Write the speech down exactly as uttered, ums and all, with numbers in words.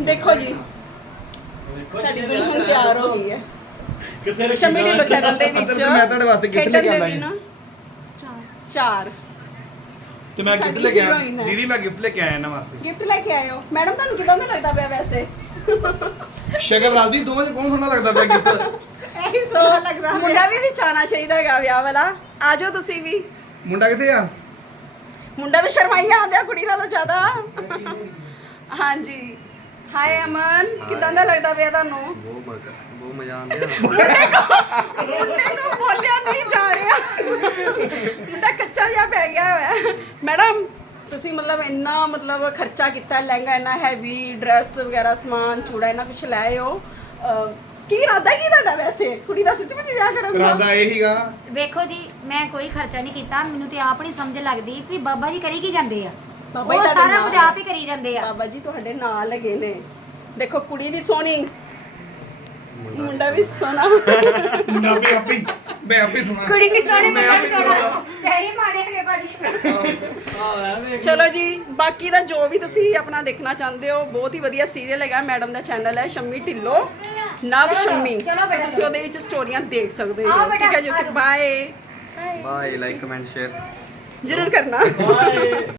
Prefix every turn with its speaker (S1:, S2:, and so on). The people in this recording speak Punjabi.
S1: ਦੇਖੋ ਜੀ ਸਾਡੀ ਦੁਲਹਨ ਤਿਆਰ ਹੋ ਗਈ ਹੈ ਸ਼ਮੀ ਢਿੱਲੋਂ ਚੈਨਲ ਦੇ ਵਿੱਚ।
S2: ਮੈਂ ਤੁਹਾਡੇ ਵਾਸਤੇ ਗਿਫਟ ਲੈ ਕੇ ਆਇਆ
S1: ਚਾਰ
S2: ਤੇ ਮੈਂ ਗਿਫਟ ਲੈ ਕੇ ਆਇਆ ਦੀਦੀ, ਮੈਂ ਗਿਫਟ ਲੈ ਕੇ ਆਇਆ ਇਹਨਾਂ ਵਾਸਤੇ।
S1: ਗਿਫਟ ਲੈ ਕੇ ਆਏ ਹੋ ਮੈਡਮ, ਤੁਹਾਨੂੰ ਕਿਦਾਂ ਦਾ ਲੱਗਦਾ ਪਿਆ ਵੈਸੇ?
S2: ਸ਼ਕਲ ਨਾਲ ਦੀ ਦੋਵਾਂ ਚ ਕੌਣ ਸੋਹਣਾ ਲੱਗਦਾ ਪਿਆ ਗਿਫਟ?
S1: ਇਹੀ ਸੋਹਣਾ ਲੱਗਦਾ। ਮੁੰਡਾ ਵੀ ਵਿੱਚ ਆਉਣਾ ਚਾਹੀਦਾ ਹੈਗਾ ਵਿਆਹ ਵਾਲਾ। ਆ ਜਾਓ ਤੁਸੀਂ ਵੀ।
S2: ਮੁੰਡਾ ਕਿੱਥੇ ਆ?
S1: ਮੁੰਡਾ ਤਾਂ ਸ਼ਰਮਾਈਆ ਆਂਦਿਆ, ਕੁੜੀ ਦਾ ਤਾਂ ਜ਼ਿਆਦਾ। ਹਾਂਜੀ ਹਾਏ ਅਮਨ, ਕਿਦਾਂ ਦਾ ਲੱਗਦਾ ਪਿਆ ਤੁਹਾਨੂੰ?
S3: ਬਹੁਤ ਮਜ਼ਾ ਬਹੁਤ ਮਜ਼ਾ ਆਉਂਦਾ।
S1: ਮੈਨੂੰ ਬੋਲਿਆ ਨਹੀਂ ਜਾ ਰਿਹਾ, ਮੁੰਡਾ ਕੱਚਾ ਜਿਹਾ ਪੈ ਗਿਆ ਹੋਇਆ। ਮੈਡਮ ਤੁਸੀਂ ਮਤਲਬ ਇੰਨਾ ਮਤਲਬ ਖਰਚਾ ਕੀਤਾ, ਲਹਿੰਗਾ ਇੰਨਾ ਹੈਵੀ, ਡਰੈਸ ਵਗੈਰਾ, ਸਮਾਨ ਚੂੜਾ ਇੰਨਾ ਕੁਛ ਲਾਏ ਹੋ, ਕੀ ਇਰਾਦਾ ਕੀ ਤੁਹਾਡਾ ਵੈਸੇ ਕੁੜੀ ਦਾ ਸੱਚ ਵਿੱਚ ਵਿਆਹ ਕਰਨ ਦਾ?
S2: ਇਰਾਦਾ ਇਹ ਹੀਗਾ।
S4: ਵੇਖੋ ਜੀ ਮੈਂ ਕੋਈ ਖਰਚਾ ਨਹੀਂ ਕੀਤਾ, ਮੈਨੂੰ ਤੇ ਆਪ ਨਹੀਂ ਸਮਝ ਲੱਗਦੀ ਵੀ ਬਾਬਾ ਜੀ ਕਰੀ ਕੀ ਜਾਂਦੇ ਆ।
S1: ਬਾਬਾ
S4: ਉਹ
S1: ਜੀ
S4: ਸਾਰਾ ਕੁਝ ਆਪ ਹੀ ਕਰੀ ਜਾਂਦੇ ਆ।
S1: ਬਾਬਾ ਜੀ ਤੁਹਾਡੇ ਨਾਲ ਲੱਗੇ ਨੇ। ਦੇਖੋ ਕੁੜੀ ਵੀ ਸੋਹਣੀ, ਮੁੰਡਾ ਵੀ ਸੋਹਣਾ।
S2: ਮੁੰਡਾ ਵੀ ਆਪੀ ਮੈਂ ਆਪੀ ਸੁਣਾ।
S4: ਕੁੜੀ ਵੀ ਸੋਹਣੀ, ਮੁੰਡਾ ਵੀ ਸੋਹਣਾ, ਪੈਰੀ ਮਾੜੇ ਹੈਗੇ ਭਾਜੀ।
S1: ਚਲੋ ਜੀ ਬਾਕੀ ਦਾ ਜੋ ਵੀ ਤੁਸੀਂ ਆਪਣਾ ਦੇਖਣਾ ਚਾਹੁੰਦੇ ਹੋ, ਬਹੁਤ ਹੀ ਵਧੀਆ ਸੀਰੀਅਲ ਹੈਗਾ, ਮੈਡਮ ਦਾ ਚੈਨਲ ਹੈ ਸ਼ੰਮੀ ਢਿੱਲੋਂ, ਨਵ ਸ਼ੰਮੀ। ਤੁਸੀਂ ਉਹਦੇ ਵਿੱਚ ਸਟੋਰੀਆਂ ਦੇਖ ਸਕਦੇ ਹੋ। ਠੀਕ ਹੈ ਜੀ, okay bye
S3: bye, like comment share
S1: ਜ਼ਰੂਰ ਕਰਨਾ।